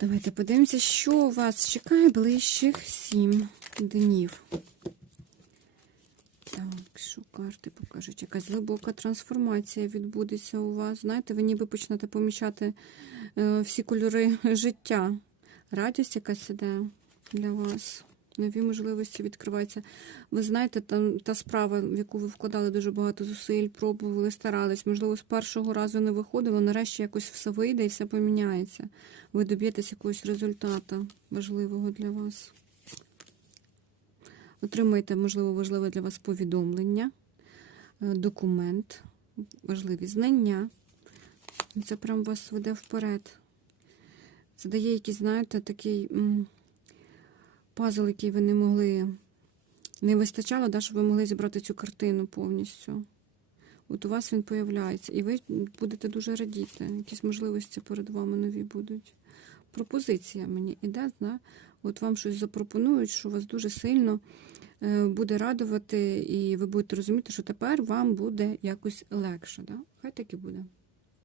Давайте подивимося, що вас чекає ближчих сім днів. Так, що карти покажуть? Якась глибока трансформація відбудеться у вас. Знаєте, ви ніби почнете помічати е, всі кольори життя. Радість якась іде для вас. Нові можливості відкриваються. Ви знаєте, там та справа, в яку ви вкладали дуже багато зусиль, пробували, старались. Можливо, з першого разу не виходило, нарешті якось все вийде і все поміняється. Ви доб'єтесь якогось результату важливого для вас. Отримаєте, можливо, важливе для вас повідомлення, е, документ, важливі знання. Це прям вас веде вперед. Це дає якийсь, знаєте, такий пазл, який ви не могли, не вистачало, да, щоб ви могли зібрати цю картину повністю. От у вас він появляється, і ви будете дуже радіти. Якісь можливості перед вами нові будуть. Пропозиція мені іде, да? от вам щось запропонують, що вас дуже сильно е, буде радувати, і ви будете розуміти, що тепер вам буде якось легше. Да? Хай так і буде.